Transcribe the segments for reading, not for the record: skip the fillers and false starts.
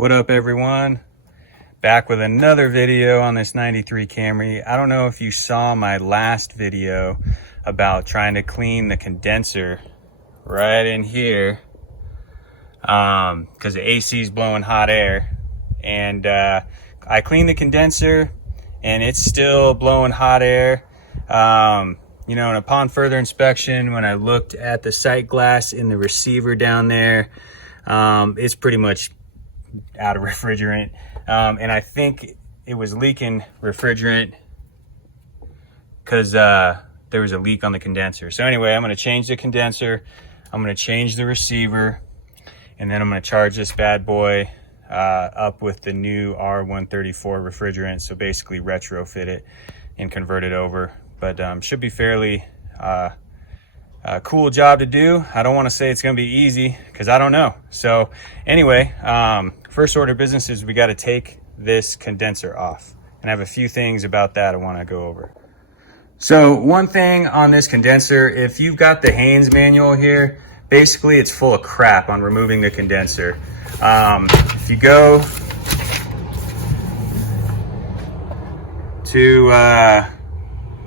What up, everyone? Back with another video on this 93 Camry. I don't know if you saw my last video about trying to clean the condenser right in here because the AC is blowing hot air, and I cleaned the condenser and it's still blowing hot air. You know, and upon further inspection, when I looked at the sight glass in the receiver down there, it's pretty much out of refrigerant, and I think it was leaking refrigerant because there was a leak on the condenser. So anyway, I'm going to change the condenser, I'm going to change the receiver, and then I'm going to charge this bad boy up with the new R134 refrigerant. So basically retrofit it and convert it over. But should be fairly cool job to do. I don't want to say it's going to be easy because I don't know. So anyway, first order of business is we got to take this condenser off, and I have a few things about that I want to go over. So one thing on this condenser, if you've got the Haynes manual here, basically it's full of crap on removing the condenser. If you go to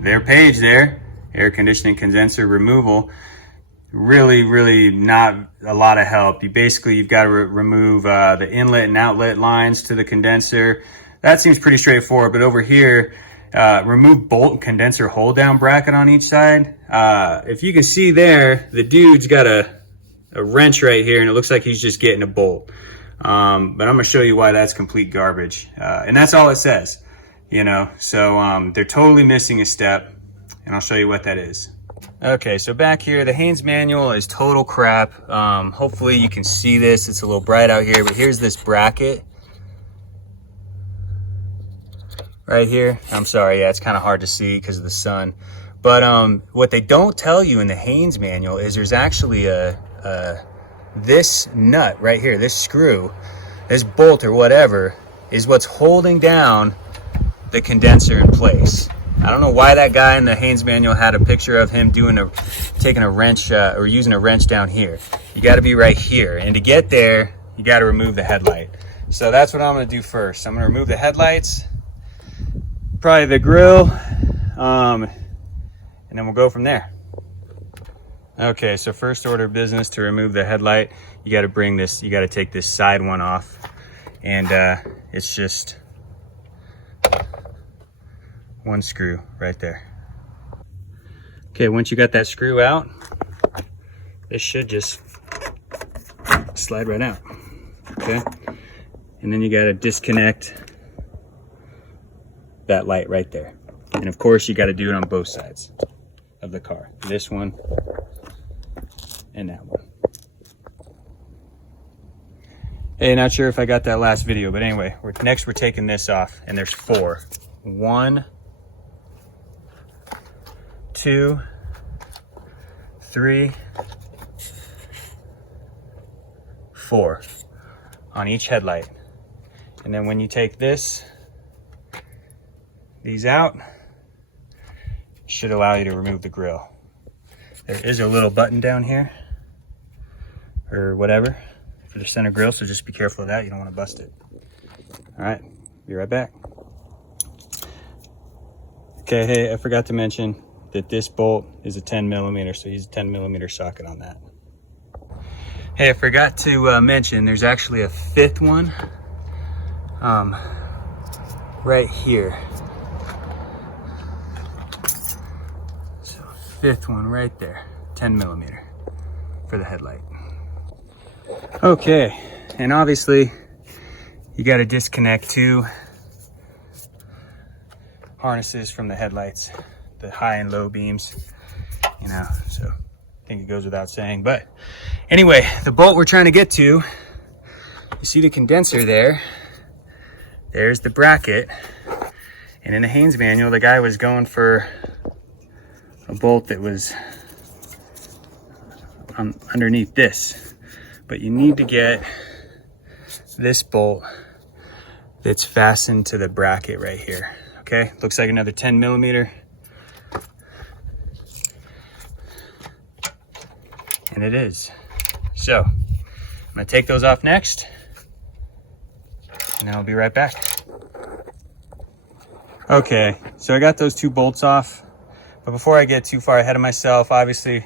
their page there, air conditioning condenser removal, really not a lot of help. You've got to remove the inlet and outlet lines to the condenser. That seems pretty straightforward. But over here, remove bolt and condenser hold down bracket on each side. If you can see there, the dude's got a wrench right here, and it looks like he's just getting a bolt. But I'm gonna show you why that's complete garbage. And that's all it says, you know. So they're totally missing a step, and I'll show you what that is. Okay, so back here, the Haynes manual is total crap. Hopefully you can see this. It's a little bright out here, but here's this bracket right here. I'm sorry, yeah, it's kind of hard to see because of the sun. But what they don't tell you in the Haynes manual is there's actually this nut right here, this screw, this bolt or whatever, is what's holding down the condenser in place. I don't know why that guy in the Haynes manual had a picture of him taking a wrench or using a wrench down here. You got to be right here, and to get there, you got to remove the headlight. So that's what I'm going to do first. I'm going to remove the headlights, probably the grill, and then we'll go from there. Okay, so first order of business, to remove the headlight, you got to take this side one off, and it's just one screw right there. Okay, once you got that screw out, this should just slide right out. Okay, and then you got to disconnect that light right there, and of course you got to do it on both sides of the car, this one and that one. Hey, not sure if I got that last video, but anyway, next we're taking this off, and there's 4. 1, 2, 3, 4 on each headlight. And then when you take these out, it should allow you to remove the grill. There is a little button down here or whatever for the center grill, so just be careful of that. You don't want to bust it. All right, be right back. Okay, hey, I forgot to mention that this bolt is a 10 millimeter, so use a 10 millimeter socket on that. Hey, I forgot to mention there's actually a 5th one right here. So 5th one right there, 10 millimeter for the headlight. Okay, and obviously you got to disconnect 2 harnesses from the headlights, the high and low beams, you know, so I think it goes without saying. But anyway, the bolt we're trying to get to, you see the condenser there, there's the bracket, and in the Haynes manual the guy was going for a bolt that was underneath this, but you need to get this bolt that's fastened to the bracket right here. Okay, looks like another 10 millimeter. And it is. So I'm gonna take those off next, and I'll be right back. Okay, so I got those 2 bolts off, but before I get too far ahead of myself, obviously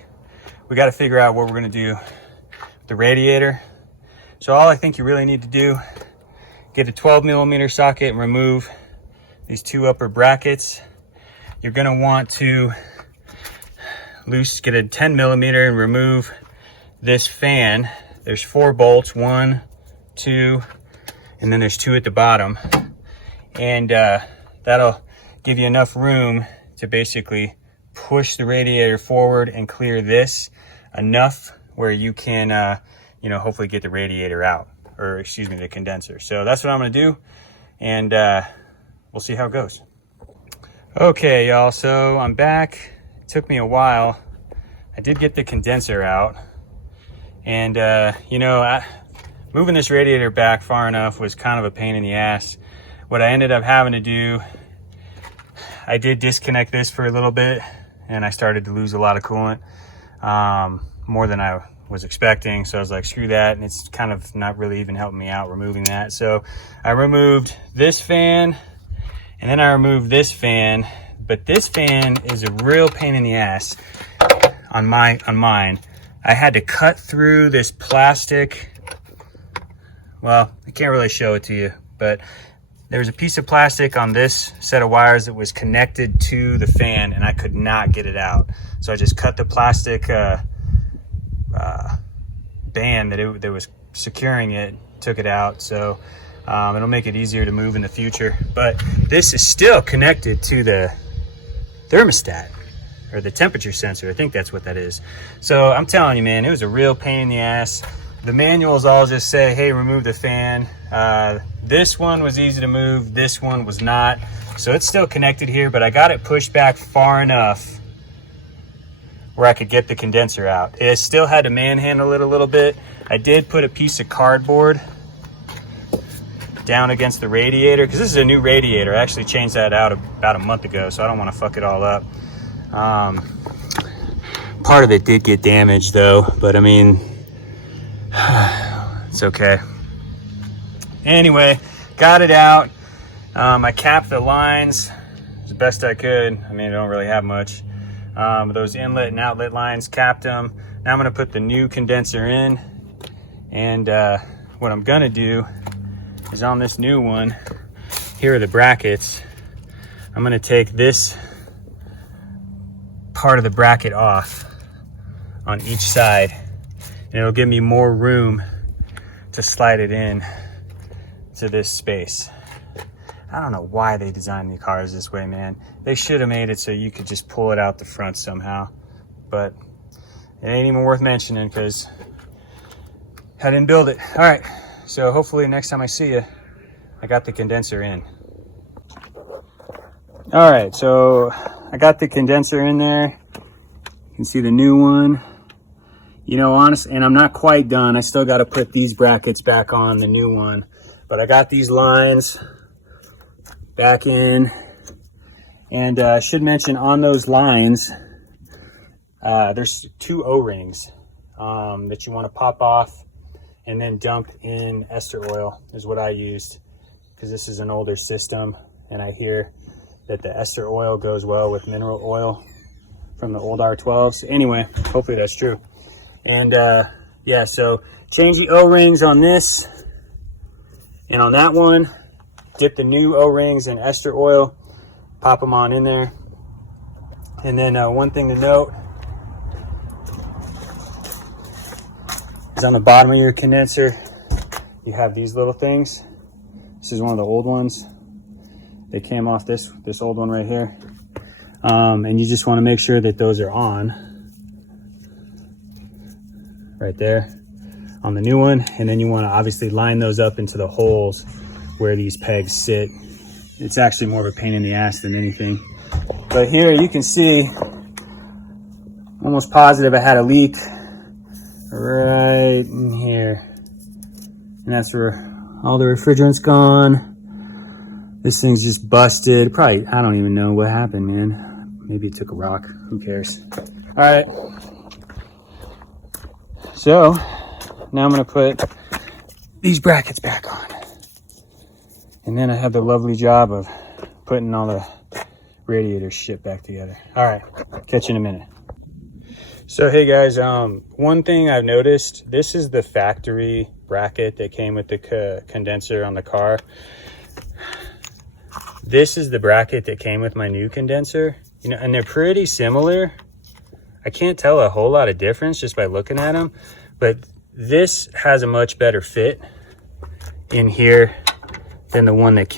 we got to figure out what we're going to do with the radiator. So all I think you really need to do, get a 12mm socket and remove these 2 upper brackets. You're going to want to get a 10mm and remove this fan. There's 4 bolts, 1, 2, and then there's 2 at the bottom. And that'll give you enough room to basically push the radiator forward and clear this enough where you can, you know, hopefully get the radiator out, or excuse me, the condenser. So that's what I'm gonna do, and we'll see how it goes. Okay, y'all, so I'm back. It took me a while. I did get the condenser out, and you know, moving this radiator back far enough was kind of a pain in the ass. What I ended up having to do, I did disconnect this for a little bit, and I started to lose a lot of coolant, more than I was expecting. So I was like, screw that, and it's kind of not really even helping me out removing that. So I removed this fan, and then I removed this fan, but this fan is a real pain in the ass on mine. I had to cut through this plastic. Well, I can't really show it to you, but there's a piece of plastic on this set of wires that was connected to the fan, and I could not get it out. So I just cut the plastic band that was securing it, took it out. So it'll make it easier to move in the future. But this is still connected to the thermostat, or the temperature sensor. I think that's what that is. So I'm telling you, man, it was a real pain in the ass. The manuals all just say, hey, remove the fan. This one was easy to move, this one was not. So it's still connected here, but I got it pushed back far enough where I could get the condenser out. It still had to manhandle it a little bit. I did put a piece of cardboard down against the radiator, because this is a new radiator. I actually changed that out about a month ago, so I don't want to fuck it all up. Part of it did get damaged though, but I mean, it's okay. Anyway, got it out. I capped the lines as best I could. I mean, I don't really have much. Those inlet and outlet lines, capped them. Now I'm gonna put the new condenser in, and what I'm gonna do is, on this new one, here are the brackets. I'm gonna take this part of the bracket off on each side, and it'll give me more room to slide it in to this space. I don't know why they designed the cars this way, man. They should have made it so you could just pull it out the front somehow, but it ain't even worth mentioning because I didn't build it. All right, so hopefully next time I see you, I got the condenser in. All right, so I got the condenser in there. You can see the new one. You know, honestly, and I'm not quite done. I still got to put these brackets back on the new one, but I got these lines back in. And I should mention, on those lines, there's 2 O-rings that you want to pop off and then dump in ester oil, is what I used, because this is an older system, and I hear that the ester oil goes well with mineral oil from the old R12s. Anyway, hopefully that's true. And yeah, so change the O-rings on this and on that one. Dip the new O-rings in ester oil, pop them on in there. And then one thing to note is, on the bottom of your condenser, you have these little things. This is one of the old ones. They came off this old one right here. And you just want to make sure that those are on right there on the new one. And then you want to obviously line those up into the holes where these pegs sit. It's actually more of a pain in the ass than anything. But here you can see, almost positive I had a leak right in here. And that's where all the refrigerant's gone. This thing's just busted. Probably, I don't even know what happened, man. Maybe it took a rock. Who cares? All right. So now I'm gonna put these brackets back on. And then I have the lovely job of putting all the radiator shit back together. All right, catch you in a minute. So hey guys, one thing I've noticed, this is the factory bracket that came with the condenser on the car. This is the bracket that came with my new condenser, you know, and they're pretty similar. I can't tell a whole lot of difference just by looking at them, but this has a much better fit in here than the one that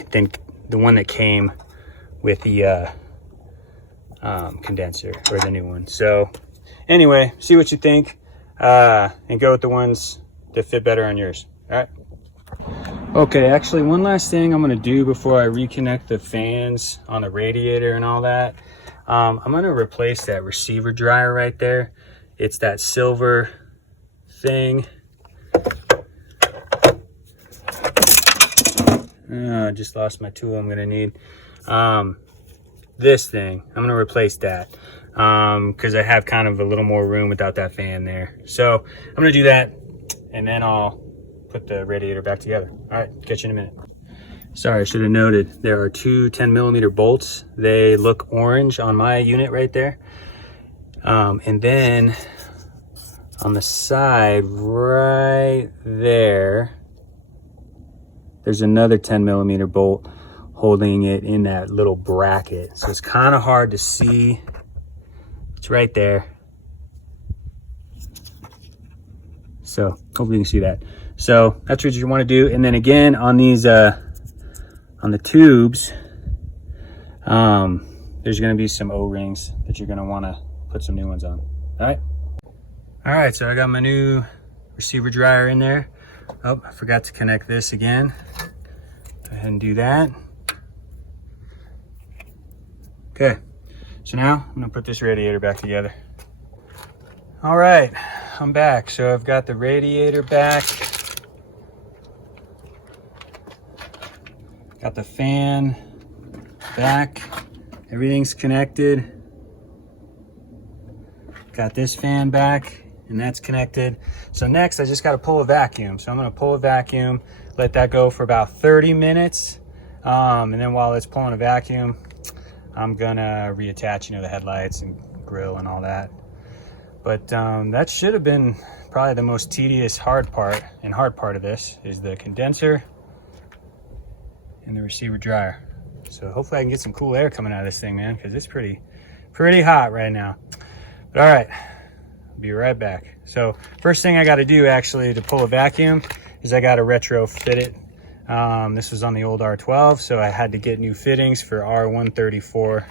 came with the condenser, or the new one. So anyway, see what you think, and go with the ones that fit better on yours. All right. Okay, actually one last thing I'm gonna do before I reconnect the fans on the radiator and all that. I'm gonna replace that receiver dryer right there. It's that silver thing. I just lost my tool I'm gonna need. This thing, I'm gonna replace that because I have kind of a little more room without that fan there. So I'm gonna do that, and then I'll put the radiator back together. All right, catch you in a minute. Sorry, I should have noted there are two 10mm bolts. They look orange on my unit right there. And then on the side right there, there's another 10mm bolt holding it in that little bracket. So it's kind of hard to see. It's right there. So hopefully you can see that. So that's what you want to do. And then again, on these, on the tubes, there's going to be some O-rings that you're going to want to put some new ones on. All right. All right. So I got my new receiver dryer in there. Oh, I forgot to connect this again. Go ahead and do that. Okay. So now I'm going to put this radiator back together. All right. I'm back. So I've got the radiator back. Got the fan back. Everything's connected. Got this fan back, and that's connected. So next I just got to pull a vacuum. So I'm going to pull a vacuum, let that go for about 30 minutes. And then while it's pulling a vacuum, I'm going to reattach, you know, the headlights and grill and all that. But that should have been probably the most tedious hard part of this is the condenser and the receiver dryer. So hopefully I can get some cool air coming out of this thing, man, because it's pretty hot right now. But all right, I'll be right back. So first thing I got to do actually to pull a vacuum is I got to retrofit it. This was on the old R12, so I had to get new fittings for R134.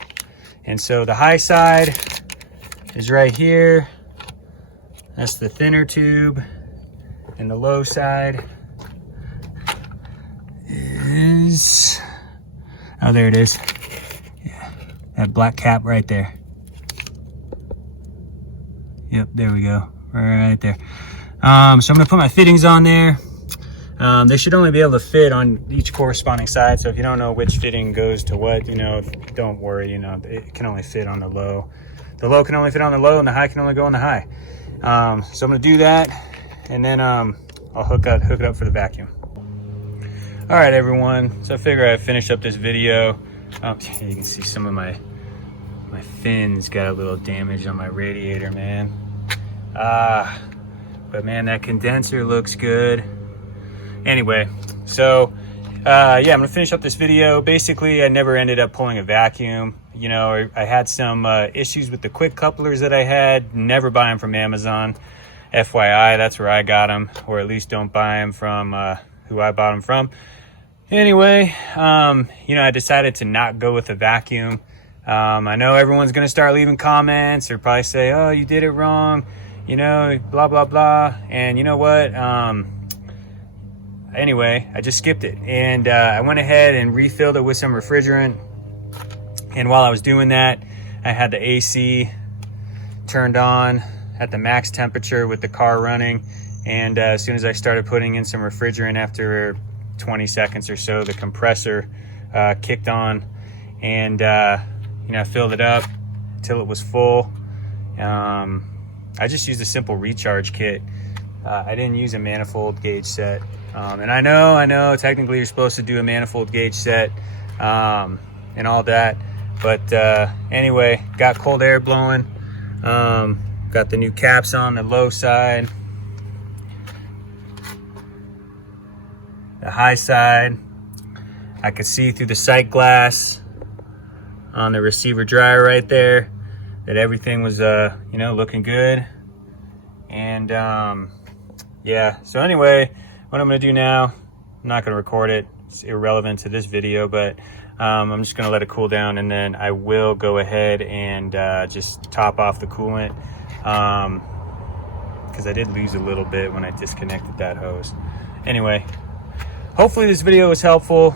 And so the high side is right here. That's the thinner tube. And the low side is, oh, there it is. Yeah, that black cap right there. Yep, there we go, right there. So I'm gonna put my fittings on there. They should only be able to fit on each corresponding side. So if you don't know which fitting goes to what, you know, don't worry, you know, it can only fit on the low. The low can only fit on the low, and the high can only go on the high. So I'm gonna do that, and then I'll hook it up for the vacuum. All right, everyone. So I figure I finished up this video. You can see some of my fins got a little damage on my radiator, man. But man, that condenser looks good. Anyway, so yeah, I'm gonna finish up this video. Basically, I never ended up pulling a vacuum. You know, I had some issues with the quick couplers that I had. Never buy them from Amazon. FYI, that's where I got them, or at least don't buy them from who I bought them from. Anyway, you know, I decided to not go with a vacuum. I know everyone's gonna start leaving comments or probably say, oh, you did it wrong, you know, blah, blah, blah. And you know what? Anyway, I just skipped it. And I went ahead and refilled it with some refrigerant. And while I was doing that, I had the AC turned on at the max temperature with the car running. And as soon as I started putting in some refrigerant, after 20 seconds or so, the compressor kicked on, and you know, I filled it up till it was full. I just used a simple recharge kit. I didn't use a manifold gauge set. And I know technically you're supposed to do a manifold gauge set and all that. But anyway, got cold air blowing. Got the new caps on the low side. The high side, I could see through the sight glass on the receiver dryer right there that everything was you know, looking good. And yeah, so anyway, what I'm gonna do now, I'm not gonna record it, it's irrelevant to this video, but I'm just gonna let it cool down, and then I will go ahead and just top off the coolant, because I did lose a little bit when I disconnected that hose. Anyway, hopefully this video was helpful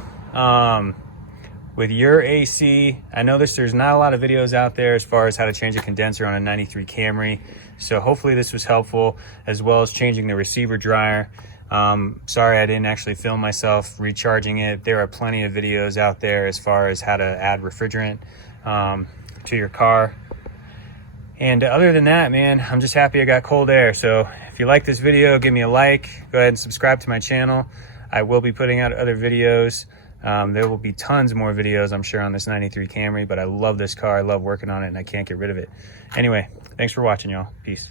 with your AC. I know there's not a lot of videos out there as far as how to change a condenser on a 93 Camry. So hopefully this was helpful, as well as changing the receiver dryer. Sorry I didn't actually film myself recharging it. There are plenty of videos out there as far as how to add refrigerant to your car. And other than that, man, I'm just happy I got cold air. So if you like this video, give me a like. Go ahead and subscribe to my channel. I will be putting out other videos. There will be tons more videos, I'm sure, on this 93 Camry, but I love this car. I love working on it, and I can't get rid of it. Anyway, thanks for watching, y'all. Peace.